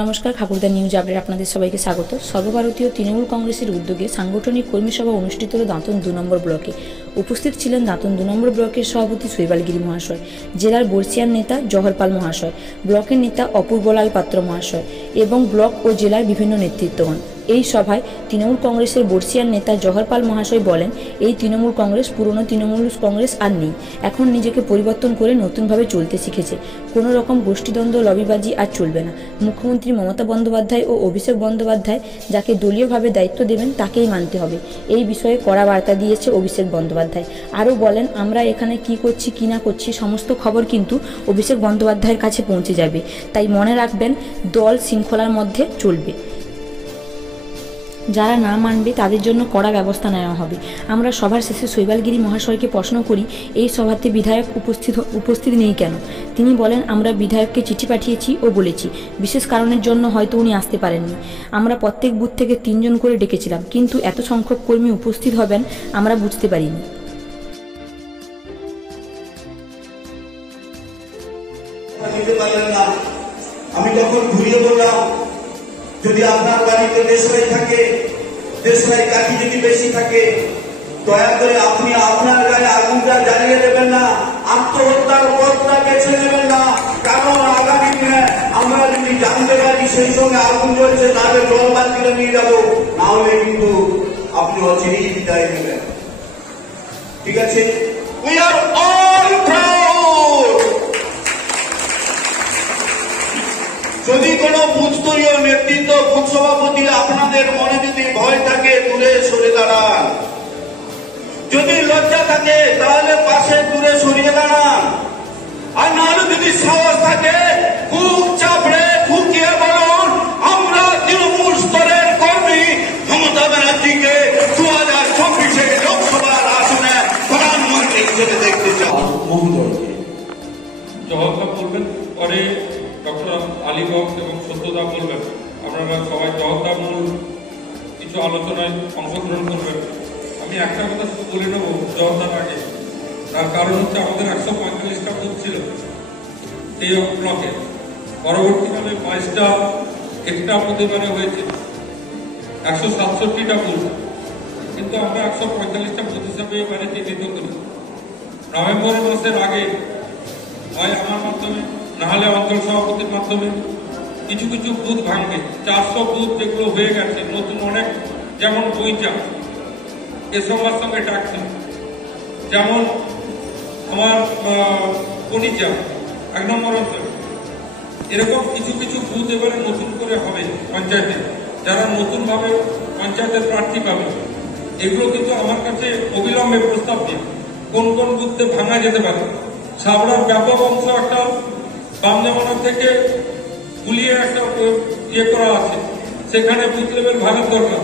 নমস্কার, ঠাকুরদা news update আপনাদের সবাইকে স্বাগত। সর্বভারতীয় তৃণমূল কংগ্রেসের উদ্যোগে সাংগঠনিক কর্মী সভা অনুষ্ঠিত হল দাঁতন 2 নম্বর ব্লকে। উপস্থিত ছিলেন দাঁতন 2 নম্বর ব্লকের সভাপতি শৈবালগিরি মহাশয়, জেলার বর্ষিয়ান নেতা জহরপাল মহাশয়, ব্লকের নেতা অপূর্বলাল পাত্র মহাশয় এবং ব্লক ও জেলার বিভিন্ন নেতৃত্বগণ। এই সভায় তৃণমূল কংগ্রেসের বর্ষিয়ান নেতা জহরপাল মহাশয় বলেন, এই তৃণমূল কংগ্রেস পুরনো তৃণমূল কংগ্রেস আর নেই, এখন নিজেকে পরিবর্তন করে নতুনভাবে চলতে শিখেছে। কোনো রকম গোষ্ঠীদ্বন্দ্ব লবিবাজি আর চলবে না। মুখ্যমন্ত্রী মমতা বন্দ্যোপাধ্যায় ও অভিষেক বন্দ্যোপাধ্যায় যাকে দলীয়ভাবে দায়িত্ব দেবেন তাকেই মানতে হবে, এই বিষয়ে কড়া বার্তা দিয়েছে অভিষেক বন্দ্যোপাধ্যায়। আরও বলেন, আমরা এখানে কি করছি কি না করছি সমস্ত খবর কিন্তু অভিষেক বন্দ্যোপাধ্যায়ের কাছে পৌঁছে যাবে, তাই মনে রাখবেন দল শৃঙ্খলার মধ্যে চলবে, যারা না মানবে তাদের জন্য কড়া ব্যবস্থা নেওয়া হবে। আমরা সভার শেষে শৈবালগিরি মহাশয়কে প্রশ্ন করি, এই সভাতে বিধায়ক উপস্থিত নেই কেন? তিনি বলেন, আমরা বিধায়ককে চিঠি পাঠিয়েছি ও বলেছি বিশেষ কারণের জন্য হয়তো উনি আসতে পারেননি। আমরা প্রত্যেক বুথ থেকে 3 জন করে ডেকেছিলাম, কিন্তু এত সংখ্যক কর্মী উপস্থিত হবেন আমরা বুঝতে পারিনি। আমি তখন ঘুরিয়ে বললাম, যদি আপনার বাড়িতে দেশলাই থাকে, দেশলাই কাঠি যদি বেশি থাকে, দয়া করে আপনি আপনার গায়ে আগুনটা জ্বালিয়ে দেবেন না, আত্মহত্যার পথটা বেছে নেবেন না। কারণ আগামী দিনে আমরা যদি জানতে পারি সেই সঙ্গে আগুন জ্বলছে, তাহলে জল বালতিটা নিয়ে যাবো, না হলে কিন্তু আপনি অচিরেই বিদায় নেবেন। ঠিক আছে? We are all proud. যদি কোন বুথস্তরীয় নেতৃত্ব, বুথ সভাপতি আপনাদের মনে যদি ভয় থাকে দূরে সরে দাঁড়ান, যদি লজ্জা থাকে তাহলে পাশে দূরে সরিয়ে দাঁড়ান, আর নাহলে যদি সাহস থাকে খুব চাপড়ে ঢুকিয়ে বলুন, আমরা তৃণমূল স্তরের কর্মী মমতা ব্যানার্জিকে 2024 লোকসভার আসনে প্রধানমন্ত্রী হিসেবে দেখতে চাই। জবাবটা বলবেন, পরে ডক্টর আলীবক এবং সত্যদা বলবেন। আপনারা সবাই জবাবটা মূল কিছু আলোচনায় অংশগ্রহণ করবেন। আমি একটা কথা শুধু বলে নেব জবাবদার আগে, তার কারণ হচ্ছে আমাদের 145টা বুথ ছিল এই ব্লকে, পরবর্তীকালে 22টা একটা প্রতিবারে হয়েছে 167টা বুথ, কিন্তু আমরা 145টা বুথ হিসাবে এবারে চিহ্নিত করি। নভেম্বর মাসের আগে হয় আমার মাধ্যমে, নাহলে অঞ্চল সভাপতির মাধ্যমে কিছু কিছু বুথ ভাঙবে। 400 বুথ যেগুলো হয়ে গেছে নতুন অনেক, যেমন বইচা এসবার সঙ্গে ডাকছে, যেমন আমার কনিচা 1 নম্বর অঞ্চল, এরকম কিছু কিছু বুথ এবারে নতুন করে হবে পঞ্চায়েতে, যারা নতুনভাবে পঞ্চায়েতের প্রার্থী পাবে। এগুলো কিন্তু আমার কাছে অবিলম্বে প্রস্তাব দিন, কোন কোন বুথে ভাঙা যেতে পারে। সাবড়ার ব্যাপক অংশ একটা বাম জামানা থেকে গুলিয়ে একটা ইয়ে করা আছে, সেখানে বুথ লেভেল ভাঙার দরকার।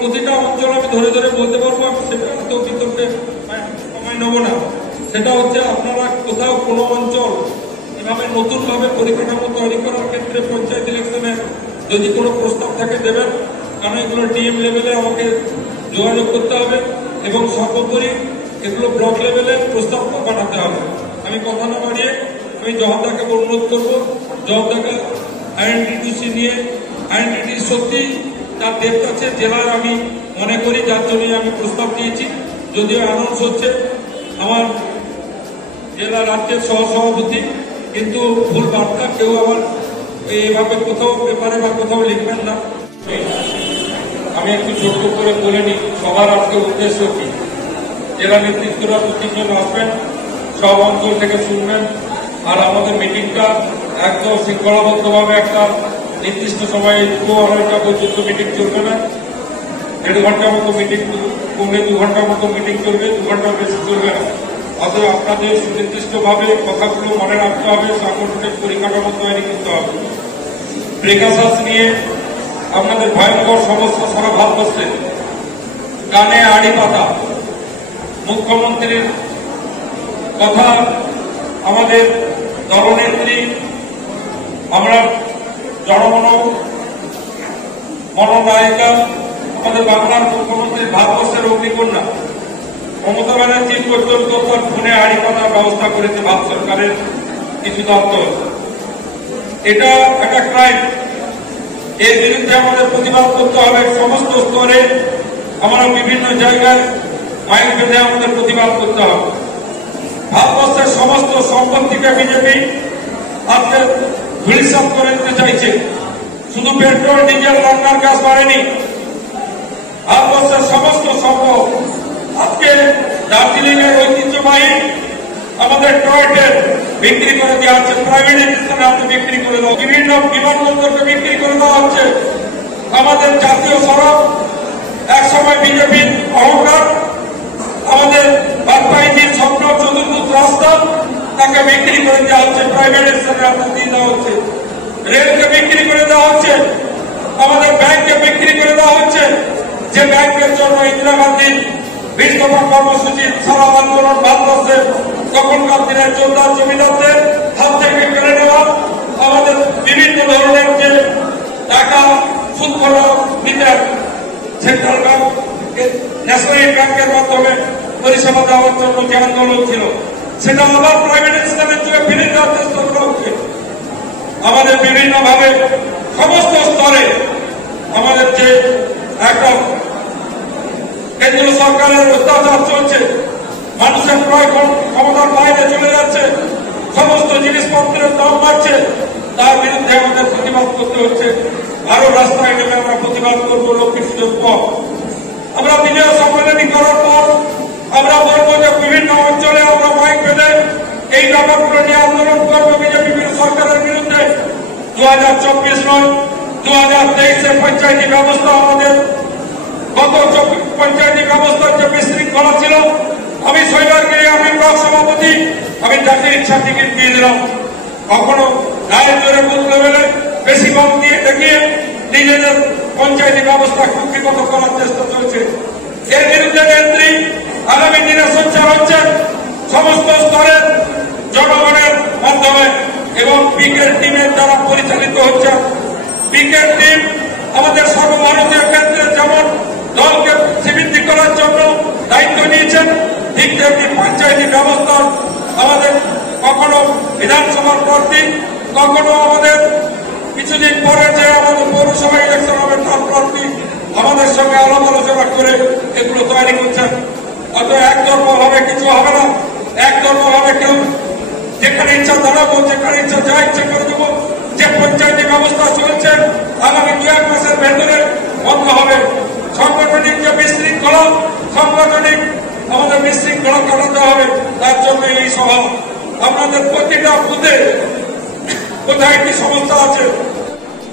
প্রতিটা অঞ্চল আমি ধরে ধরে বলতে পারবো, আমি সেটা তো বিতর্কে সময় নেব না। সেটা হচ্ছে আপনারা কোথাও কোনো অঞ্চল এভাবে নতুনভাবে পরিকাঠামো তৈরি করার ক্ষেত্রে পঞ্চায়েত ইলেকশনে যদি কোনো প্রস্তাব থাকে দেবেন, কারণ এগুলো ডিএম লেভেলে আমাকে যোগাযোগ করতে হবে এবং সর্বোপরি এগুলো ব্লক লেভেলে প্রস্তাব পাঠাতে হবে। আমি কথা না বাড়িয়ে আমি জহরদাকে অনুরোধ করবো, জহরদাকে আইএনটিটিসি নিয়ে, আইএনটিটি সত্যি তার ডেট আছে জেলার, আমি মনে করি, যার জন্যই আমি প্রস্তাব দিয়েছি। যদিও অ্যানাউন্স হচ্ছে আমার জেলা রাজ্যের সহসভাপতি, কিন্তু ভুল বার্তা কেউ আবার এইভাবে কোথাও পেপারে বা কোথাও লিখবেন না। আমি একটু ছোট্ট করে বলে নিই সবার আজকে উদ্দেশ্য কি। জেলা নেতৃত্বরা 2-3 জন আসবেন, সব অঞ্চল থেকে শুনবেন, আর আমাদের মিটিংটা একদম শৃঙ্খলাবদ্ধভাবে একটা নির্দিষ্ট সময়ে 2-2.5টা পর্যন্ত মিটিং চলবে না, 1.5 ঘন্টার মতো মিটিং, কমে 2 ঘন্টার মতো মিটিং চলবে, 2 ঘন্টার বেশি চলবে না। অতএব আপনাদের সুনির্দিষ্টভাবে কথাগুলো মনে রাখতে হবে, সাংগঠনিক পরিকাঠামো তৈরি করতে হবে। প্রিকশনস নিয়ে আপনাদের ভয়ঙ্কর সমস্যা সারা ভারতবর্ষে, কানে আড়ি পাতা, মুখ্যমন্ত্রীর কথা, আমাদের দলনেত্রী, আমরা মনোনায়িকা, আমাদের বাংলার মুখ্যমন্ত্রী, ভারতবর্ষের অগ্নিকন্যা মমতা ব্যানার্জি পর্যন্ত তার ফোনে আড়ি পাতার ব্যবস্থা করেছে ভারত সরকারের কিছু দপ্তর। এটা একটা ক্রাইম। এর বিরুদ্ধে আমাদের প্রতিবাদ করতে হবে। সমস্ত স্তরে আমরা বিভিন্ন জায়গায় মাইক বেঁধে আমাদের প্রতিবাদ করতে হবে। ভারতবর্ষের সমস্ত সম্পত্তিকে বিজেপি আজকে ধূলিসাৎ করে দিতে চাইছে। শুধু পেট্রোল ডিজেল রান্নার গ্যাস বাড়েনি, ভারতবর্ষের সমস্ত সম্পদ আজকে দার্জিলিং এর ঐতিহ্যবাহী আমাদের টয়ট্রেন বিক্রি করে দেওয়া হচ্ছে, প্রাইভেটাইজেশনের হাতে বিক্রি করে দেওয়া, বিভিন্ন বিমানবন্দরকে বিক্রি করে দেওয়া হচ্ছে। আমাদের জাতীয় সড়ক একসময় বিজেপির অহংকার, আমাদের বাজপেয়ীর স্বপ্ন চতুর্ভুজ রাস্তা তাকে বিক্রি করে দেওয়া হচ্ছে, প্রাইভেটাইজেশনের হাতে দিয়ে দেওয়া হচ্ছে। রেলকে বিক্রি করে দেওয়া হচ্ছে, আমাদের ব্যাংককে বিক্রি করে দেওয়া হচ্ছে। যে ব্যাংকের জন্য ইন্দিরা গান্ধীর 20 দফা কর্মসূচির সারা আন্দোলন ভারতবর্ষের তখনকার দিনের যোদ্ধা জমিদারদের হাত থেকে কেড়ে নেওয়া, আমাদের বিভিন্ন ধরনের যে টাকা সুদ করা নিতেন সেন্ট্রাল ব্যাংক ন্যাশনাল ব্যাংকের মাধ্যমে পরিষেবা দেওয়ার জন্য যে আন্দোলন ছিল, সেটা আবার প্রাইভেটাইজেশনের যুগে ফিরে দেওয়ার চেষ্টা করা হচ্ছে। আমাদের বিভিন্ন ভাবে সমস্ত স্তরে আমাদের যে একটা কেন্দ্রীয় সরকারের অত্যাচার চলছে, মানুষের ক্রয় ক্ষমতার বাইরে চলে যাচ্ছে, সমস্ত জিনিসপত্রের দাম বাড়ছে, তার বিরুদ্ধে আমাদের প্রতিবাদ করতে হচ্ছে। আরো রাস্তায় নেমে আমরা প্রতিবাদ করবো লক্ষ্মী পুজোর পর। আমরা বিজয় সম্মেলনী করার পর আমরা বলবো যে বিভিন্ন অঞ্চলে আমরা মাইক বেঁধে এই ব্যাপারগুলো নিয়ে আন্দোলন করবো বিজেপি সরকারের বিরুদ্ধে। 2024 নয়, 2023-এর পঞ্চায়েতি ব্যবস্থা আমাদের গত পঞ্চায়েতি ব্যবস্থার যে বিশৃঙ্খলা ছিল, আমি শৈবালগিরি, আমি ব্লক সভাপতি, আমি জাতির ইচ্ছা টিকিট দিয়ে দিলাম। কখনো গায়ের জোরে বুথ লেভেলে বেশি কম দিয়ে দেখিয়ে নিজেদের পঞ্চায়েতি ব্যবস্থা কুক্ষিগত করার চেষ্টা চলছে। এর বিরুদ্ধে নেত্রী আগামী দিনে সোচ্চার হচ্ছে সমস্ত স্তরের জনগণের মাধ্যমে এবং পিকের টিমের দ্বারা পরিচালিত হচ্ছে। পিকের টিম আমাদের সর্বভারতীয় ক্ষেত্রে যেমন দলকে শ্রীবৃদ্ধি করার জন্য দায়িত্ব নিয়েছেন, ঠিক তেমনি পঞ্চায়েতি ব্যবস্থা আমাদের কখনো বিধানসভার প্রার্থী, কখনো আমাদের কিছুদিন পরে যে আমাদের পৌরসভা ইলেকশন হবে তার প্রার্থী আমাদের সঙ্গে আলাপ আলোচনা করে এগুলো তৈরি করছেন। অত একতরফা ভাবে কিছু হবে না, একতরফা ভাবে কেউ যেখানে ইচ্ছা দাঁড়াবো, যেখানে ইচ্ছা যা ইচ্ছা করে দেবো। যে পঞ্চায়েতি ব্যবস্থা চলছে আগামী 2-1 মাসের ভেতরে বন্ধ হবে। সাংগঠনিক যে বিশৃঙ্খলা, সাংগঠনিক আমাদের বিশৃঙ্খলা কাটাতে হবে, তার জন্য এই সভা। আপনাদের প্রতিটা বুথে কোথায় কি সমস্যা আছে,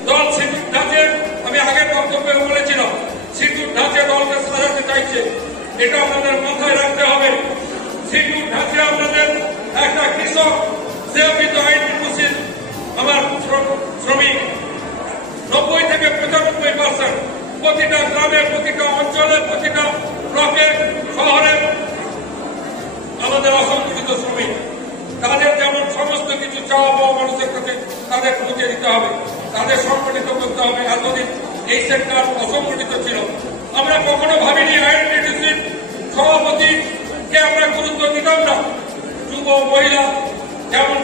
দল সিঁদুর ঢাকে, আমি আগের বক্তব্যে বলেছিলাম, সিঁদুর ঢাকে দলকে সাজাতে চাইছে, এটা আমাদের মাথায় রাখতে হবে। সিঁদুর ঢাকে আপনাদের একটা কৃষক, সে কিন্তু আইনটিসির আমার শ্রমিক 90 থেকে 95% প্রতিটা গ্রামে, প্রতিটা অঞ্চলে, প্রতিটা ব্লকে, শহরে আমাদের অসংগঠিত শ্রমিক। তাদের যেমন সমস্ত কিছু চাওয়া পাওয়া মানুষের কাছে তাদের পৌঁছে দিতে হবে, তাদের সংগঠিত করতে হবে। এতদিন এই সেক্টর অসংগঠিত ছিল। আমরা কখনো ভাবিনি আইএনটিটিসির সভাপতিকে আমরা গুরুত্ব দিতাম না। যুব মহিলা যেমন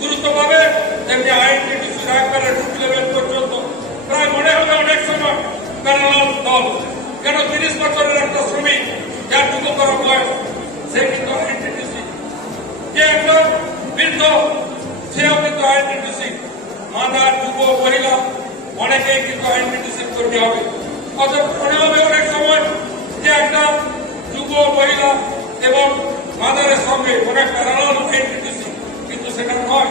গুরুত্ব পাবে, তেমনি আইএনটিটিসির একবারে রুট লেভেল পর্যন্ত প্রায় মনে হবে অনেক সময় প্যারালাল দল। কেন 30 বছরের একটা শ্রমিক যার যুবতর বয়স, সে কিন্তু আইএনটিটিসি। যে একটা বৃদ্ধ, সেও কিন্তু আইএনটিটিসি। মাতা, যুব, মহিলা অনেকেই কিন্তু আইএনটিটিসি কর্মী হবে। অথচ মনে হবে অনেক সময় যে একটা যুব, মহিলা এবং মাদারের সঙ্গে অনেক প্যারালাল আইএনটিটিসি, কিন্তু সেটা নয়।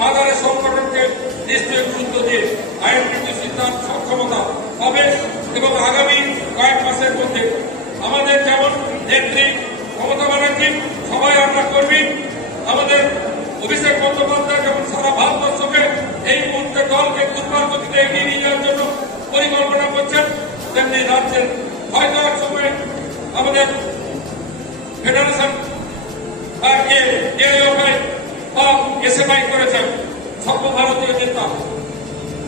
মাদারের সংগঠনকে নিশ্চয়ই গুরুত্ব দিয়ে আইএনটিটিসি তার সক্ষমতা হবে এবং আগামী কয়েক মাসের মধ্যে আমাদের যেমন নেত্রী মমতা ব্যানার্জি, সবাই আমরা কর্মী, আমাদের অভিষেক বন্দ্যোপাধ্যায় যেমন সারা ভারতবর্ষকে এই মুহূর্তে দলকে দুর্বার গতিতে এগিয়ে নিয়ে যাওয়ার জন্য পরিকল্পনা করছেন, তেমনি রাজ্যের হয়তো এক সময় আমাদের ফেডারেশন এসএফআই করেছেন সর্বভারতীয় নেতা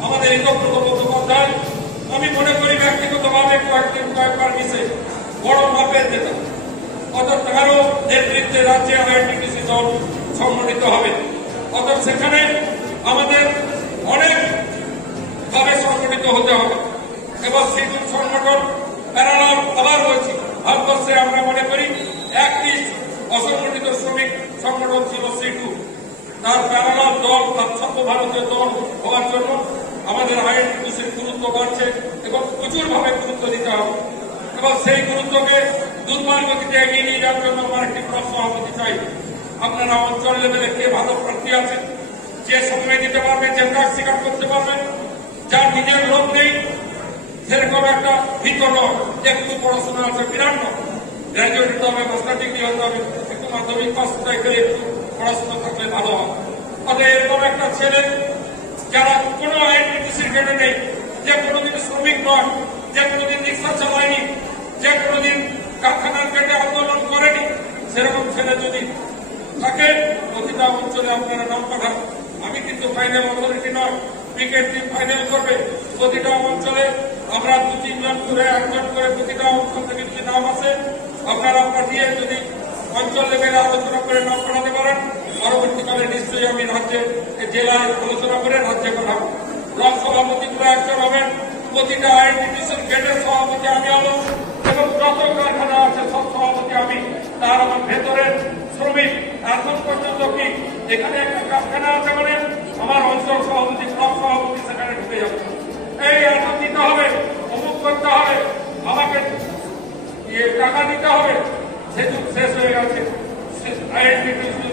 আমাদের ইন্দ্রপ্রভ বন্দ্যোপাধ্যায়। আমি মনে করি ব্যক্তিগতভাবে কয়েকবার মিশে বড় মাপের নেতা, অর্থাৎ তারও নেতৃত্বে রাজ্যে আইএনটিটিসি দল সংগঠিত হবে। অর্থাৎ সেখানে আমাদের অনেক ভাবে সংগঠিত হতে হবে। এবার সিটু সংগঠন প্যারালাল আবার বলছি, ভারতবর্ষে আমরা মনে করি একটি অসংগঠিত শ্রমিক সংগঠন ছিল সিটু। তার প্যারালাল দল, তার সর্বভারতীয় দল হওয়ার জন্য আমাদের আইএনটিটিউসির গুরুত্ব বাড়ছে এবং প্রচুরভাবে গুরুত্ব দিতে হবে। এবং সেই গুরুত্বকে দুর্বার গতিতে এগিয়ে নিয়ে যাওয়ার জন্য আমার একটি ব্লক সভাপতি চাই। আপনারা অঞ্চল লেভেলে কে ভালো প্রার্থী আছেন, যে সময় দিতে পারবে, যে কাজ স্বীকার করতে পারবে, যার নিজের লোক নেই, সেরকম একটা ভীত নয়, একটু পড়াশোনা আছে, বিরাট নয়, গ্র্যাজুয়েট হতে হবে, মাস্টার ডিগ্রি হতে হবে, একটু মাধ্যমিক পাস করে একটু পড়াশোনা থাকলে ভালো হয়। অতএব এরকম একটা ছেলে যারা কোনো আইএনটিটিসির গেটে নেই, যে কোনোদিন শ্রমিক নয়, যে কোনোদিন রিক্সা চালায়নি, যে কোনোদিন কারখানার গেটে আন্দোলন করেনি, সেরকম ছেলে যদি থাকে প্রতিটা অঞ্চলে আপনারা নাম পাঠান। আমি কিন্তু ফাইনাল অথরিটি নয়, ক্রিকেট টিম ফাইনাল করবে। প্রতিটা অঞ্চলে আমরা 2-3 জন করে 1 জন করে প্রতিটা অঞ্চল থেকে যদি নাম আসে আপনারা পাঠিয়ে যদি অঞ্চল লেভেলে আলোচনা করে নাম পাঠাতে পারেন, পরবর্তীকালে নিশ্চয়ই আমি রাজ্যে জেলায় আলোচনা করে রাজ্যে পাঠাবো। ব্লক সভাপতিগুলো 1 জন হবেন, প্রতিটা আইএনটিটিসির গেটের সভাপতি আমি হবো এবং যত কারখানা আছে সব সভাপতি আমি। তার আমার ভেতরের শ্রমিক এখন পর্যন্ত কি এখানে একটা কারখানা আছে মানে আমার অঞ্চল সভাপতি, ব্লক সভাপতি সেখানে ঢুকে যাবে। এই এখন দিতে হবে, অমুক করতে হবে, আমাকে টাকা দিতে হবে, সে যুগ শেষ হয়ে গেছে। আইএনটিটিসি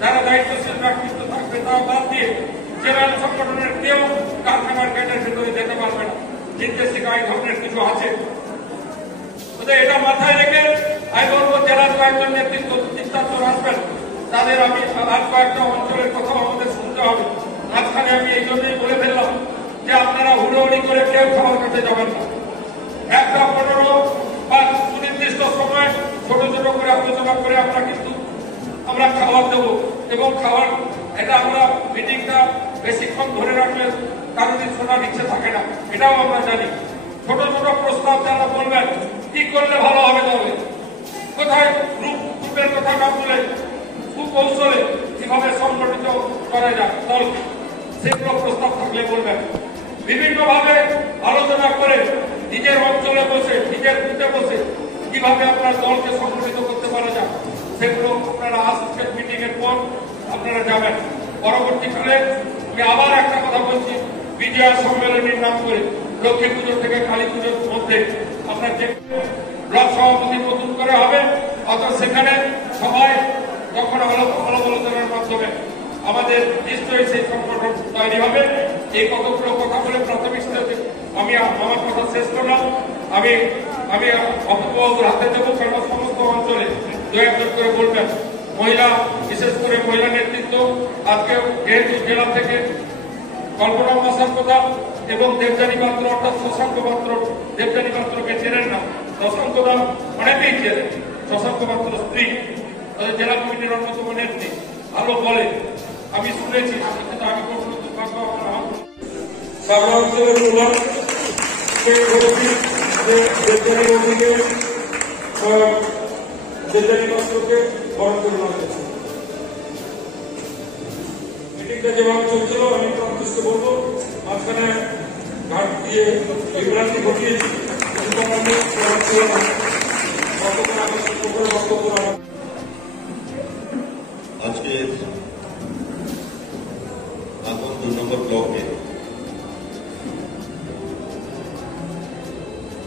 যারা দায়িত্বশীল ব্যক্তিত্ব থাকবে তা বাদ দিয়ে জেনারেল সংগঠনের কেউ কারখানার গেটের ভেতরে যেতে পারবে না। নির্দেশিকা এই ধরনের কিছু আছে, এটা মাথায় রেখে আমি বলবো জেলার কয়েকজন নেতৃত্ব চিন্তাচর আসবেন, তাদের আমি আর কয়েকটা অঞ্চলের কথা আমাদের শুনতে হবে। মাঝখানে আমি এই জন্যই বলে ফেললাম যে আপনারা হুড়োহুড়ি করে কেউ খাওয়ার কাছে যাবেন না। একটা 15 বা সুনির্দিষ্ট সময় ছোট ছোট করে আলোচনা করে আমরা খাবার দেবো এবং খাবার এটা আমরা মিটিংটা বেশিক্ষণ ধরে রাখলে কারোরই শোনার ইচ্ছে থাকে না, এটাও আমরা জানি। ছোট ছোট প্রস্তাব যারা বলবেন কি করলে ভালো হবে, তাহলে কোথায় গ্রুপের কথা না বলে সুকৌশলে কিভাবে সংগঠিত করা যায় দল, সেগুলো প্রস্তাব থাকলে বলবেন। বিভিন্নভাবে আলোচনা করে নিজের অঞ্চলে বসে, নিজের বুথে বসে কিভাবে আপনার দলকে সংগঠিত করতে পারা যায় সেগুলো আপনারা আজকের মিটিং এর পর আপনারা যাবেন। পরবর্তীকালে আমি আবার একটা কথা বলছি, বিজয়া সম্মেলনীর নাম করে লক্ষ্মী পুজো থেকে কালী পুজোর মধ্যে আমরা যে ব্লক সভাপতি নতুন করে হবে, অর্থাৎ সেখানে সবাই তখন আলোচনার মাধ্যমে আমাদের নিশ্চয়ই সেই সংগঠন তৈরি হবে। এই কতগুলো কথা বলে প্রাথমিক স্তরে আমি আমার কথা শেষ করলাম। আমি অপূর্ববাবুর হাতে দেবো, কারণ সমস্ত অঞ্চলে 2-1 জন করে বলবেন। মহিলা, বিশেষ করে মহিলা নেতৃত্ব আজকে যেহেতু জেলা থেকে কল্পনা মাসার কথা এবং দেবযানী পাত্র অর্থাৎ শশাঙ্ক পাত্র, দেবযানী পাত্রকে চেনেন না, শশাঙ্করা অনেকেই চেনেন, শশাঙ্ক পাত্র স্ত্রী, তাদের জেলা কমিটির অন্যতম নেত্রী, ভালো বলে আমি শুনেছি, কিন্তু আমি কখনো দুর্ভাগ্য আমার সারা অঞ্চলের প্রধান দেবযানী পাত্রকে বরণ করে নেওয়া হয়েছে। মিটিংটা যেভাবে চলছিল আমি প্রান্তকে বলবো মাঝখানে ঘাট দিয়ে বিভ্রান্তি ঘটিয়েছি, আজকে এখন 2 নম্বর ব্লকে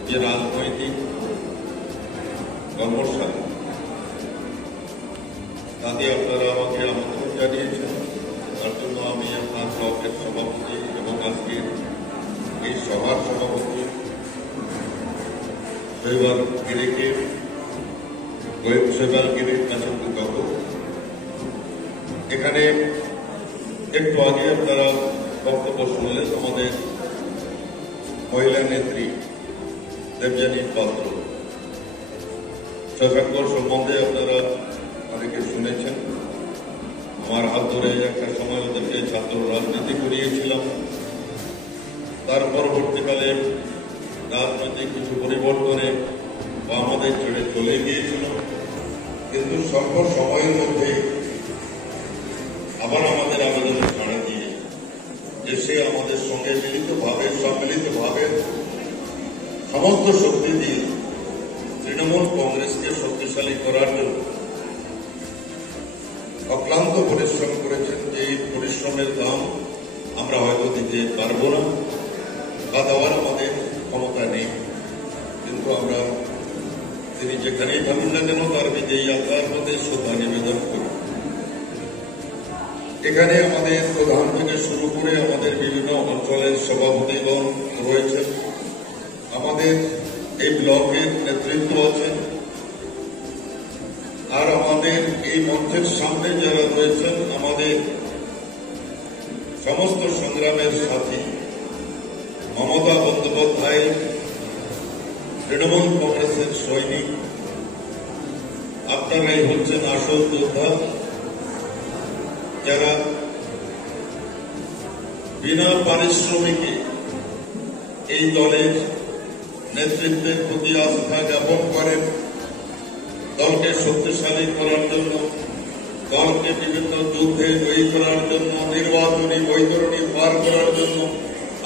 যে রাজনৈতিক কর্মশালা তাতে আপনারা আমাকে আমন্ত্রণ জানিয়েছেন, তার জন্য আমি আপনার ব্লকের সভাপতি এবং আজকের এই সভার সভাপতি শৈবালগিরির কাছে কৃতজ্ঞ। এখানে একটু আগে আপনারা বক্তব্য শুনলেন আমাদের মহিলা নেত্রী দেবযানী পাত্র। শশাঙ্কর সম্বন্ধে আপনারা অনেকে শুনেছেন। আমার হাত ধরে একটা সময় ওদেরকে ছাত্র রাজনীতি করিয়েছিলাম, তার পরবর্তীকালে রাজনৈতিক কিছু পরিবর্তনে আমাদের ছেড়ে চলে গিয়েছিল, কিন্তু স্বল্প সময়ের মধ্যে আবার আমাদের আবেদনে সাড়া দিয়ে যে এসে আমাদের সঙ্গে সম্মিলিতভাবে সমস্ত শক্তি দিয়ে তৃণমূল কংগ্রেসকে শক্তিশালী করার জন্য অক্লান্ত পরিশ্রম করেছেন। যে এই পরিশ্রমের দাম আমরা হয়তো দিতে পারবো না বা দেওয়ার আমাদের ক্ষমতা নেই, কিন্তু আমরা তিনি যেখানেই থাকুন না কেন তার বিজয়ী যাত্রার মধ্যে শ্রদ্ধা নিবেদন করি। এখানে আমাদের প্রধান থেকে শুরু করে আমাদের বিভিন্ন অঞ্চলের সভাপতিগণ রয়েছেন, আমাদের এই ব্লকের নেতৃত্ব আছেন, আর আমাদের এই মঞ্চের সামনে যারা রয়েছেন আমাদের সমস্ত সংগ্রামের সাথী মমতা বন্দ্যোপাধ্যায় তৃণমূল কংগ্রেসের সৈনিক, আপনারাই হচ্ছেন আসল যোদ্ধা, যারা বিনা পারিশ্রমিকে এই দলের নেতৃত্বের প্রতি আস্থা জ্ঞাপন করেন, দলকে শক্তিশালী করার জন্য, দলকে বিভিন্ন যুদ্ধে জয়ী করার জন্য, নির্বাচনী বৈতরণী পার করার জন্য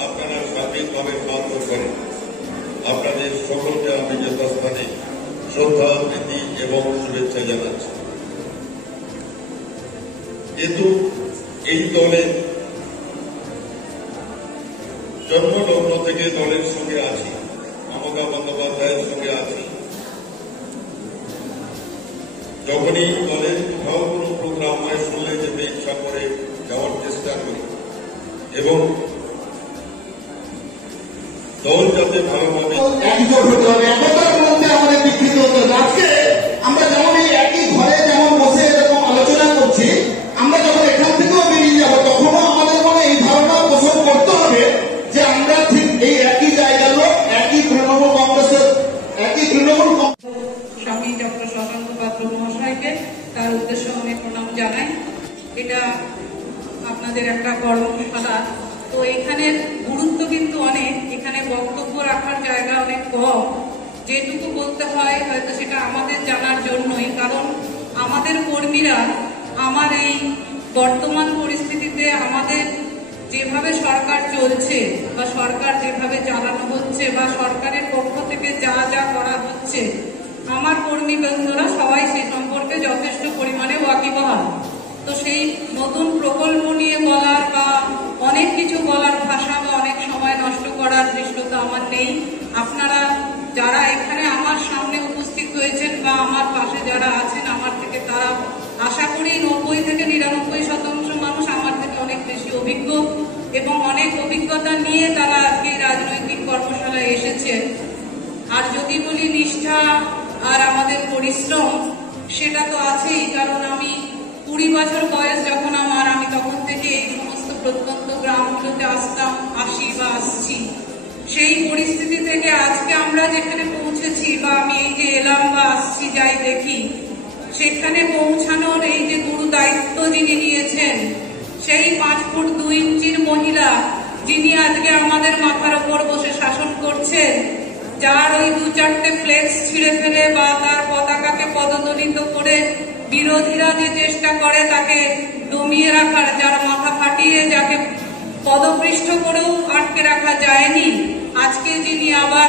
আপনারা সার্বিকভাবে কাজ করেন। আপনাদের সকলকে আমি যথাস্থানে শ্রদ্ধা, প্রীতি এবং শুভেচ্ছা জানাচ্ছি। যেহেতু এই দলের জন্মলগ্ন থেকে দলের সঙ্গে আছি, মমতা বন্দ্যোপাধ্যায়ের সঙ্গে আছি, যখনই দলের কোথাও কোনো প্রোগ্রাম হয় শুনলে যেতে ইচ্ছা করে যাওয়ার চেষ্টা করি এবং দল যাতে ভালোভাবে একজোট হতে হবে, একতার মধ্যে আমাদের বিকৃত হতে হবে। আজকে আমরা যেমন এই একই ঘরে যেমন বসে এরকম আলোচনা করছি, আমরা যখন এখান থেকেও বেরিয়ে যাবো তখনও আমাদের মনে এই ধারণা পোষণ করতে হবে যে আমরা ঠিক এই একই জায়গার লোক, একই তৃণমূল কংগ্রেসের, একই তৃণমূল স্বামী ডক্টর শশাঙ্ক পাত্র মহাশয়কে তার উদ্দেশ্যে অনেক প্রণাম জানাই। এটা আপনাদের একটা কর্মশালা, তো এখানের গুরুত্ব কিন্তু অনেক, এখানে বক্তব্য রাখার জায়গা অনেক কম, যেটুকু বলতে হয় হয়তো সেটা আমাদের জানার জন্যই, কারণ আমাদের কর্মীরা আমার এই বর্তমান পরিস্থিতিতে আমাদের যেভাবে সরকার চলছে বা সরকার যেভাবে চালানো হচ্ছে বা সরকারের পক্ষ থেকে যা যা করা হচ্ছে, আমার কর্মীবৃন্দরা সবাই সেই সম্পর্কে যথেষ্ট পরিমাণে ওয়াকিবহাল। তো সেই নতুন প্রকল্প নিয়ে বলার বা অনেক কিছু বলার ভাষা বা অনেক সময় নষ্ট করার দৃশ্যতা আমার নেই। আপনারা যারা এখানে আমার সামনে উপস্থিত হয়েছেন বা আমার পাশে যারা আছেন আমার থেকে, তারা আশা করি 90 থেকে 99% মানুষ আমার থেকে অনেক বেশি অভিজ্ঞ এবং অনেক অভিজ্ঞতা নিয়ে তারা আজকে রাজনৈতিক কর্মশালায় এসেছে। আর যদি বলি নিষ্ঠা আর আমাদের পরিশ্রম, সেটা তো আছেই, কারণ আমি 20 বছর বয়স যখন আমার, আমি তখন থেকে এই সমস্ত প্রত্যন্ত গ্রামগুলোতে আসছি। সেই পরিস্থিতি থেকে আজকে আমরা যেখানে পৌঁছেছি বা আমি এই যে এলাম বা আসছি যাই দেখি, সেখানে পৌঁছানোর এই যে গুরু দায়িত্ব যিনি নিয়েছেন, সেই 5 ফুট 2 ইঞ্চির মহিলা যিনি আজকে আমাদের মাথার ওপর বসে শাসন করছেন, যার ওই 2-4টে ফ্লেক্স ছিঁড়ে ফেলে বা তার পতাকাকে পদদলিত করে বিরোধীরা যে চেষ্টা করে তাকে দমিয়ে রাখার, যার মাথা ফাটিয়ে যাকে পদপৃষ্ঠ করেও আটকে রাখা যায়নি, আজকে যিনি আবার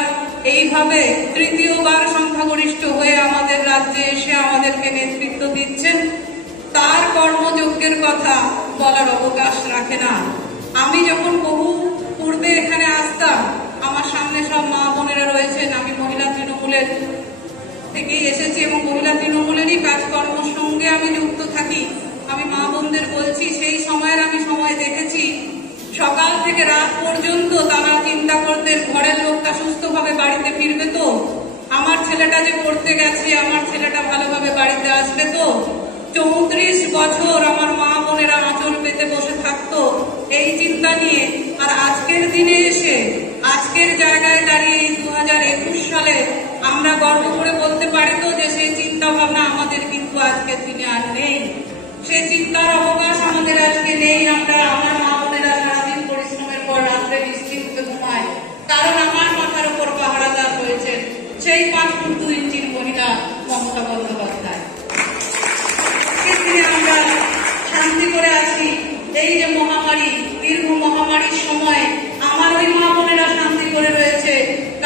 এইভাবে তৃতীয়বার সংখ্যাগরিষ্ঠ হয়ে আমাদের রাজ্যে এসে আমাদেরকে নেতৃত্ব দিচ্ছেন, তার কর্মযজ্ঞের কথা বলার অবকাশ রাখে না। আমি যখন বহু পূর্বে এখানে আসতাম, আমার সামনে সব মা বোনেরা রয়েছেন, আমি মহিলা তৃণমূলের থেকেই এসেছি এবং মহিলা তৃণমূলেরই কাজকর্মের সঙ্গে আমি যুক্ত থাকি। আমি মা বোনদের বলছি, সেই সময়ের আমি সময় দেখেছি, সকাল থেকে রাত পর্যন্ত তারা চিন্তা করতেন ঘরের লোকটা সুস্থভাবে বাড়িতে ফিরবে তো, আমার ছেলেটা যে পড়তে গেছে, আমার ছেলেটা ভালোভাবে বাড়িতে আসবে তো। 34 বছর আমার মা বোনেরা আঁচল পেতে বসে থাকতো এই চিন্তা নিয়ে। আর আজকের দিনে এসে, আজকের জায়গায় দাঁড়িয়ে এই 2021 সালে আমরা গর্ব করে বলতে পারি তো যে সেই চিন্তা ভাবনা আমাদের কিন্তু আজকের দিনে আর নেই, সেই চিন্তার অবকাশ আমাদের আজকে নেই। আমার মা বোনেরা সারাদিন পরিশ্রমের পর রাত্রে নিশ্চিন্তে ঘুমায়, কারণ আমার মাথার উপর পাহারাদার রয়েছে সেই 5 ফুট 2 ইঞ্চির মহিলা মমতা বন্দ্যোপাধ্যায়। আমরা শান্তি করে আছি। এই যে মহামারী, দীর্ঘ মহামারীর সময় আমার ওই মা বোনেরা শান্তি করে রয়েছে,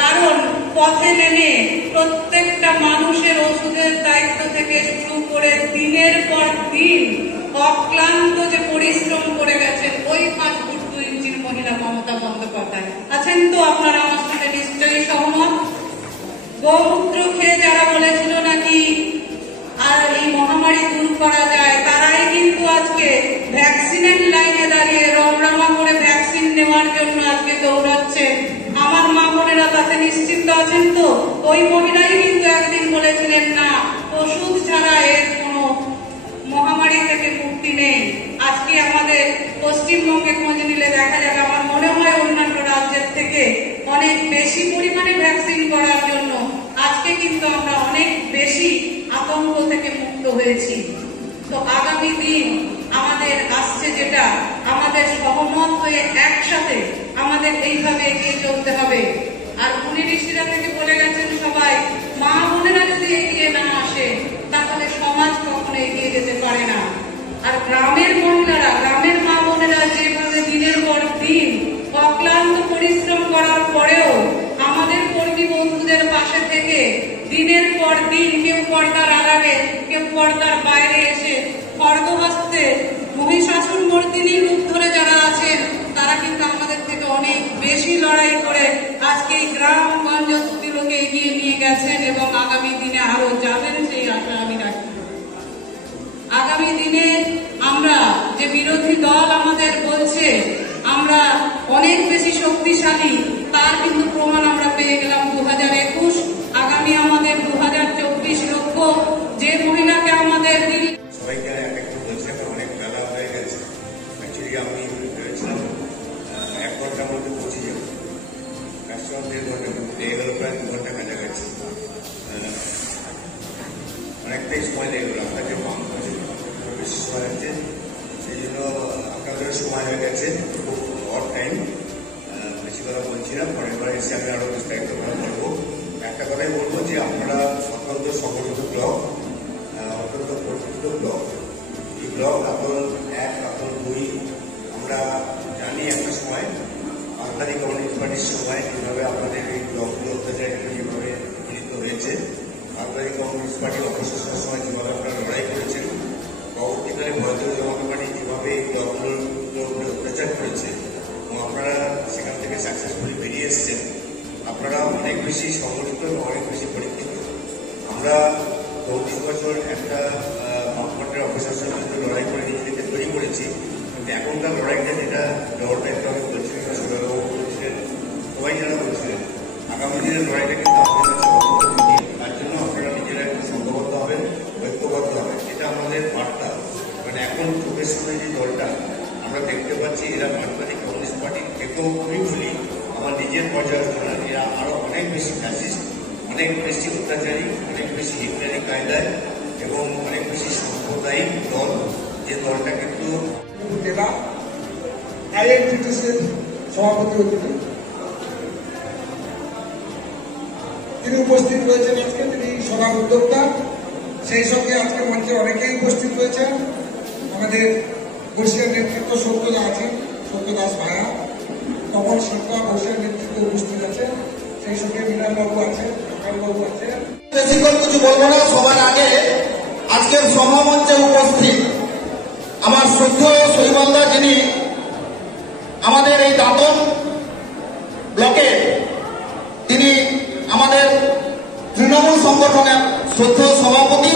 কারণ পথে নেমে প্রত্যেকটা মানুষের ওষুধের দায়িত্ব থেকে শুরু করে দিনের পর দিন অক্লান্ত যে পরিশ্রম করে গেছেন ওই 5 ফুট 2 ইঞ্চির মহিলা মমতা বন্দ্যোপাধ্যায়। আছেন তো আপনারা আমার সাথে নিশ্চয়ই সহমত? গোমূত্র খেয়ে যারা বলেছিল নাকি আর এই মহামারী দূর করা যায়, তারাই কিন্তু আজকে ভ্যাকসিনের লাইনে দাঁড়িয়ে রমরমা করে ভ্যাকসিন নেওয়ার জন্য আজকে দৌড়াচ্ছে। আমার মা বোনেরা তাতে নিশ্চিন্ত আছেন তো? ওই মহিলাই কিন্তু একদিন বলেছিলেন না, ওষুধ ছাড়া এর কোনো মহামারী থেকে মুক্তি নেই। আজকে আমাদের পশ্চিমবঙ্গে খোঁজ নিলে দেখা যাবে, আমার মনে হয় অন্যান্য রাজ্যের থেকে অনেক বেশি পরিমাণে ভ্যাকসিন করার জন্য আজকে কিন্তু আমরা অনেক বেশি আতঙ্ক থেকে মুক্ত হয়েছি। তো আগামী দিন আমাদের আসছে যেটা, আমাদের সহমত হয়ে একসাথে আমাদের এইভাবে এগিয়ে চলতে হবে। আর মুনি ঋষিরা থেকে বলে গেছেন সবাই, মা বোনেরা যদি এগিয়ে না আসে তাহলে সমাজ কখনো এগিয়ে যেতে পারে না। আর গ্রামের মহিলারা, গ্রামের মা বোনেরা যেভাবে দিনের পর দিন অক্লান্ত পরিশ্রম করার পরেও আমাদের কর্মী বন্ধুদের পাশে থেকে দিনের পর দিন কেউ পর্দার আড়ালে, কেউ পর্দার বাইরে এসে খড়গহস্তে মহিষাসুর মর্দিনীর রূপ ধরে যারা আছেন তারা কিন্তু আমাদের থেকে অনেক বেশি লড়াই করে আজকে এই গ্রামগঞ্জগুলোকে এগিয়ে নিয়ে গেছেন এবং আগামী দিনে আরো যাবেন, সেই আশা আমি রাখি। আগামী দিনে আমরা যে বিরোধী দল আমাদের বলছে আমরা অনেক বেশি শক্তিশালী, তার কিন্তু প্রমাণ আমরা পেয়ে গেলাম 2021। আগামী আমাদের 2024 লক্ষ্য। যে মহিলাকে আমাদের সবাইকে একটু বলছি, অনেক বেলা হয়ে গেছে। অ্যাকচুয়ালি আমি ভেবেছিলাম 1 ঘন্টার মধ্যে পৌঁছে যাব, ম্যাক্সিমাম 1.5 ঘন্টার মধ্যে, এগুলো প্রায় 2 ঘন্টা কাছাকাছি। অনেকটাই সময় লেগে গেল, আপনাকে বেশি সময় হচ্ছে, সেই জন্য আপনাদের সময় হয়ে গেছে, খুব অড টাইম। বেশি কথা বলছি না, পরের বার এসে আমি আরো বিস্তারিত কথা বলবো। একটা কথাই বলবো যে আপনারা অত্যন্ত সংগঠিত ব্লক, অত্যন্ত পরিচিত ব্লক। এই ব্লক আপনার 1, আপনার 2 আমরা জানি একটা সময় বাঙালি কমিউনিস্ট পার্টির সময় কীভাবে আপনাদের এই ব্লকগুলো অত্যাচার যেভাবে গৃহীত হয়েছে, বাঙালি কমিউনিস্ট পার্টি অপশাসনের সময় যেভাবে আপনারা লড়াই করেছেন, পরবর্তীকালে ভারতীয় জনতা পার্টি যেভাবে এই ব্লকগুলোর উপরে অত্যাচার করেছে এবং আপনারা সেখান থেকে সাকসেসফুলি বেরিয়ে এসছেন, আপনারা অনেক বেশি সংগঠিত এবং অনেক বেশি পরীক্ষিত। আমরা 34 বছর একটা বামফ্রন্টের অপশাসনের বিরুদ্ধে লড়াই করে নিজেদেরকে তৈরি করেছি, কিন্তু এখনকার লড়াইটা যেটা গভর্নমেন্ট আমি বলছিলেন, সুরাবাবু বলছিলেন, সবাই যারা বলছিলেন, আগামী দিনের লড়াইটা কিন্তু আপনাদের কাছে অত্যন্ত, তার জন্য আপনারা নিজেরা একটু সংঘবদ্ধ হবেন, ঐক্যবদ্ধ হবেন। এটা আমাদের বার্তা। মানে এখন চোখের সামনে যে দলটা আমরা দেখতে পাচ্ছি, এরা বাঙালি কমিউনিস্ট পার্টির থেকেও আমি বলি আমার নিজের পর্যালোচনা, এরা আরো অনেক বেশি ফ্যাসিস্ট, অনেক বেশি অত্যাচারী, অনেক বেশি হিটলারি কায়দায় এবং অনেক বেশি সাম্প্রদায়িক দল। যে দলটা কিন্তু আইএনটিটিসির সভাপতি অতিথি, তিনি উপস্থিত রয়েছেন আজকে, তিনি সভার উদ্যোক্তা। সেই সঙ্গে আজকে মঞ্চে অনেকেই উপস্থিত রয়েছেন। আমাদের বর্ষিয়ার নেতৃত্ব সত্যদা আছেন, সত্যদাস ভায়া, তপন সরকার বর্ষিয়ার নেতৃত্বে উপস্থিত আছেন, সেই সঙ্গে বিনয়বাবু আছেন, সকালবাবু আছেন। বেশিক্ষণ কিছু বলবো না। সবার আগে আজকের সভামঞ্চে উপস্থিত আমার শ্রদ্ধেয় শৈবালদা, যিনি আমাদের এই দাঁতন ব্লকে, তিনি আমাদের তৃণমূল সংগঠনের শ্রদ্ধেয় সভাপতি,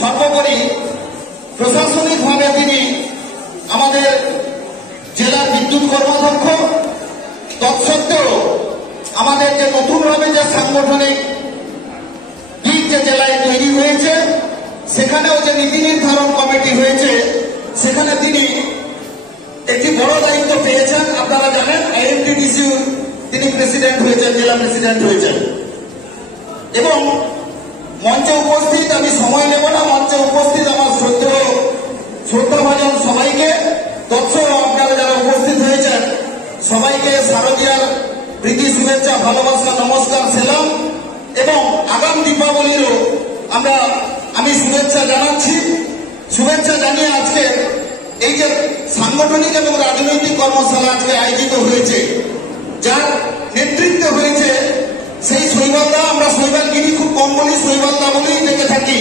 সর্বোপরি প্রশাসনিকভাবে তিনি আমাদের জেলার বিদ্যুৎ কর্মাধ্যক্ষ। তৎসত্ত্বেও আমাদের যে নতুনভাবে যে সাংগঠনিক দিক যে জেলায় তৈরি হয়েছে, সেখানেও যে নীতি নির্ধারণ কমিটি হয়েছে, সেখানে তিনি একটি বড় দায়িত্ব পেয়েছেন। আপনারা জানেন আইএনটিটিসি তিনি প্রেসিডেন্ট হয়েছেন, জেলা প্রেসিডেন্ট হয়েছেন। এবং মঞ্চে উপস্থিত, আমি সময় নেব না, মঞ্চে উপস্থিত আমার শ্রদ্ধাভাজন সবাইকে, তৎসহ আপনারা যারা উপস্থিত হয়েছেন সবাইকে শারদীয়ার প্রীতি, শুভেচ্ছা, ভালোবাসা, নমস্কার, সেলাম। এবং আগাম দীপাবলিরও আমি শুভেচ্ছা জানাচ্ছি। শুভেচ্ছা জানিয়ে আজকে এই যে সাংগঠনিক এবং রাজনৈতিক কর্মশালা আজকে আয়োজিত হয়েছে, যার নেতৃত্বে হয়েছে সেই শৈবালদা, আমরা শৈবালগিরি খুব কম বলি, শৈবালদা বলেই ডেকে থাকি।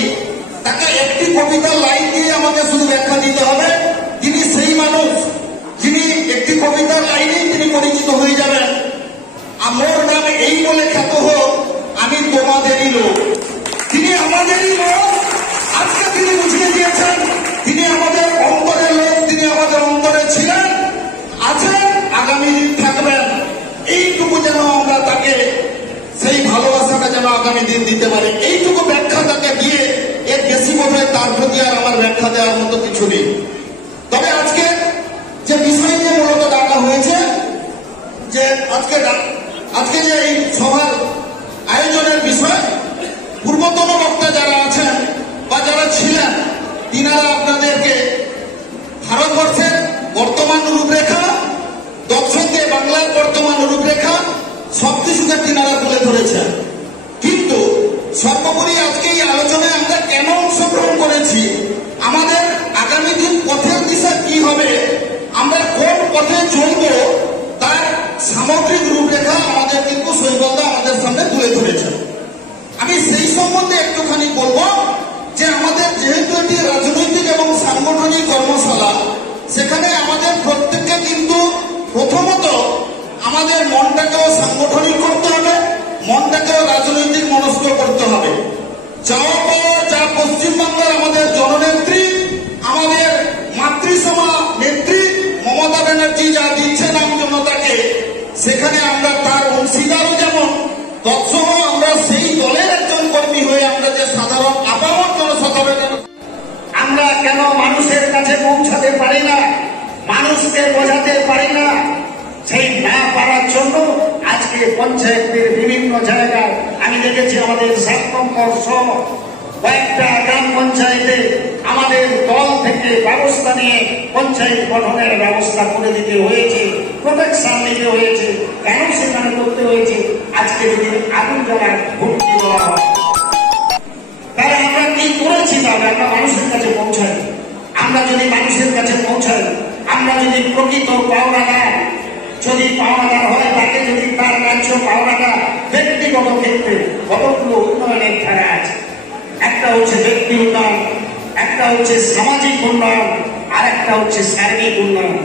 তাকে একটি কবিতার লাইন দিয়ে আমাকে শুধু ব্যাখ্যা দিতে হবে। তিনি সেই মানুষ যিনি একটি কবিতার লাইনেই তিনি পরিচিত হয়ে যাবেন, আমার নাম এই বলে খ্যাত হোক, আমি তোমাদেরই লোক। তিনি আমাদেরই লোক, আজকে তিনি বুঝিয়ে দিয়েছেন তিনি আমাদের অন্তরের লোক, তিনি আমাদের অন্তরে ছিলেন, আছেন, আগামী দিন থাকবেন। এইটুকু যেন আমরা তাকে সেই ভালোবাসাটা যেন আগামী দিন দিতে পারি, এইটুকু ব্যাখ্যা তাকে দিয়ে এর বেশি বোধ তার প্রতি আর আমার ব্যাখ্যা দেওয়ার মতো কিছু নেই। তবে আজকে যে বিষয় নিয়ে মূলত ডাকা হয়েছে, যে আজকে যে এই সভার আয়োজনের বিষয়, পূর্বতন বক্তা যারা আছেন বা যারা ছিলেন, তিনারা আপনাদেরকে ভারতবর্ষের বর্তমান রূপরেখা, দর্শককে বাংলার বর্তমান রূপরেখা সবকিছুকে তিনারা তুলে ধরেছেন। কিন্তু সর্বোপরি আজকে এই আলোচনায় আমরা কেন অংশগ্রহণ করেছি, আমাদের আগামী দিন পথের দিশা কি হবে, আমরা কোন পথে চলব, তার সামগ্রিক রূপরেখা আমাদের কিন্তু শৈবালদা আমাদের সামনে তুলে ধরেছেন। আমি সেই সম্বন্ধে একটুখানি বলবো যে আমাদের যেহেতু এটি রাজনৈতিক এবং সাংগঠনিক কর্মশালা, সেখানে আমাদের প্রত্যেককে কিন্তু প্রথমত আমাদের মনটাকেও সাংগঠনিক করতে হবে, মনটাকেও রাজনৈতিক মনস্ক করতে হবে। যাওয়া পাওয়া যা পশ্চিমবাংলার আমাদের জননেত্রী, আমাদের মাতৃসমা নেত্রী মমতা ব্যানার্জি যা দিচ্ছেন আম জনতাকে, সেখানে আমরা তার অংশীদারও, যেমন তৎসহ আমরা সেই দলের একজন কর্মী হয়ে আমরা যে সাধারণ আপামর জনসাধারণ, আমরা কেন মানুষের কাছে পৌঁছাতে পারি না, মানুষকে বোঝাতে পারি না, সেই না পারার জন্য আজকে পঞ্চায়েতের বিভিন্ন জায়গায় আমি দেখেছি আমাদের 7 নম্বর সহ কয়েকটা গ্রাম পঞ্চায়েতে আমাদের দল থেকে ব্যবস্থা নিয়ে পঞ্চায়েত গঠনের ব্যবস্থা করে দিতে হয়েছে, প্রোটেকশন নিতে হয়েছে। কেন সেখানে করতে হয়েছে? আজকে যদি আগুন জ্বালার হুমকি দেওয়া হয়, তাহলে আমরা কি করেছি? তাহলে আমরা মানুষের কাছে পৌঁছাই। আমরা যদি মানুষের কাছে পৌঁছাই, আমরা যদি প্রকৃত পাওনাদার, যদি পাওনাদার হয়, তাকে যদি তার রাজ্য পাওনাটা ব্যক্তিগত ক্ষেত্রে কতগুলো উন্নয়নের ধারা আছে। একটা হচ্ছে ব্যক্তি উন্নয়ন, একটা হচ্ছে সামাজিক উন্নয়ন, আর একটা হচ্ছে সার্বিক উন্নয়ন।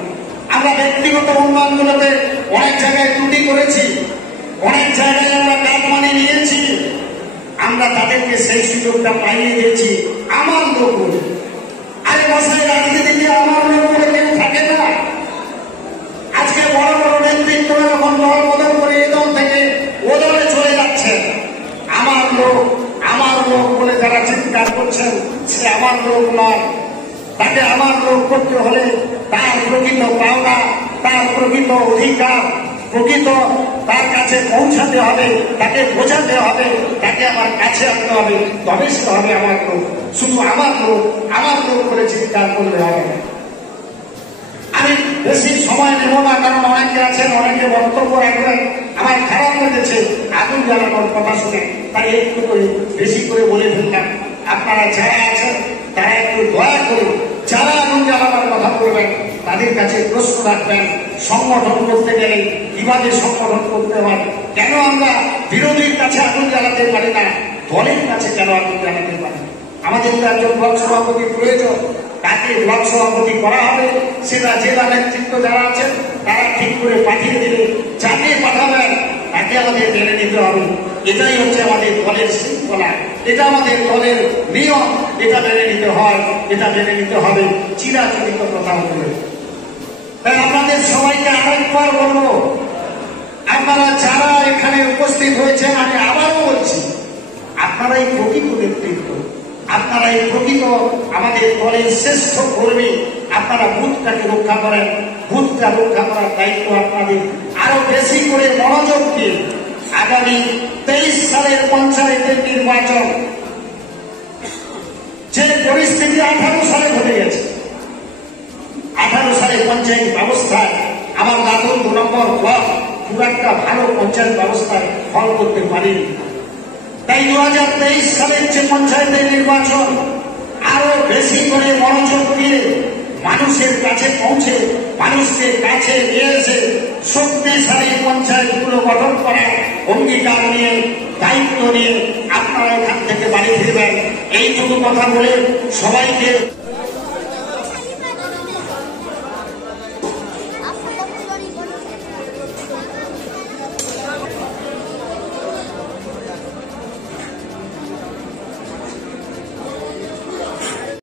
আমরা ব্যক্তিগত উন্নয়নগুলোতে অনেক জায়গায় ত্রুটি করেছি, অনেক জায়গায় আমরা কাটমানি নিয়েছি, আমরা তাদেরকে সেই সুযোগটা পাইয়ে দিয়েছি আমার লোক বলে। আরে মশাই, রাজনীতিতে আমার লোক বলে কেউ থাকে না। আজকে বড় বড় নেতৃত্ব যখন দল বদল করে এ দল থেকে ও দলে চলে যাচ্ছে, আমার লোক বলে যারা চিৎকার করছেন, সে আমার লোক নয়। তাকে আমার লোক করতে হলে তার প্রকৃত পাওনা, তার প্রকৃত অধিকার, প্রকৃত তার কাছে পৌঁছাতে হবে, তাকে বোঝাতে হবে, তাকে আমার কাছে আনতে হবে, তবে সে হবে আমার লোক। শুধু আমার লোক করে চিৎকার করলে হবে না। আমি বেশি সময় নেব না, কারণ অনেকে আছেন, অনেকে বক্তব্য রাখবেন। আমার খারাপ লেগেছে আগুন জ্বালানোর কথা শুনে, তাই একটু করে বেশি করে বলে ফেললাম। আপনারা যারা আছেন তারা একটু দয়া করে যারা আগুন জ্বালানোর কথা বলবেন তাদের কাছে প্রশ্ন রাখবেন। সংগঠন করতে গেলে কিভাবে সংগঠন করতে হয়, কেন আমরা বিরোধীর কাছে আগুন জ্বালাতে পারি না, দলের কাছে কেন আগুন জ্বালাতে পারি? আমাদের তো একজন ব্লক সভাপতি প্রয়োজন, তাকে ব্লক সভাপতি করা হবে। সেটা জেলা নেতৃত্ব যারা আছেন তারা ঠিক করে পাঠিয়ে দেবে, যাকে পাঠাবেন তাকে আমাদের মেনে নিতে হবে। এটাই হচ্ছে আমাদের দলের শৃঙ্খলা, এটা আমাদের দলের নিয়ম, এটা মেনে নিতে হয়, এটা মেনে নিতে হবে। চিরাচরিত কথা বলে তাই আপনাদের সবাইকে আরেকবার বলবো, আপনারা যারা এখানে উপস্থিত হয়েছেন, আমি আবারও বলছি, আপনারাই প্রকৃত নেতৃত্ব, আপনারাই প্রকৃত আমাদের দলের শ্রেষ্ঠ কর্মী। আপনারা বুথটাকে রক্ষা করেন, বুথটা রক্ষা করার দায়িত্ব আপনাদের। আরো বেশি করে মনোযোগ দিয়ে আগামী 23 সালের পঞ্চায়েতের নির্বাচন, যে পরিস্থিতি 18 সালে ঘটে গেছে, 18 সালে পঞ্চায়েত ব্যবস্থায় আমার দাঁতন 2 নম্বর ব্লক খুব একটা ভালো পঞ্চায়েত ব্যবস্থায় ফল করতে পারেনি। তাই 2023 সালের যে পঞ্চায়েতের নির্বাচন আরো বেশি করে মনোযোগ দিয়ে মানুষের কাছে পৌঁছে মানুষকে কাছে নিয়ে এসে শক্তিশালী পঞ্চায়েতগুলো গঠন করার অঙ্গীকার নিয়ে দায়িত্ব নিয়ে আপনারা এখান থেকে বাড়ি ফিরবেন। এইটুকু কথা বলে সবাইকে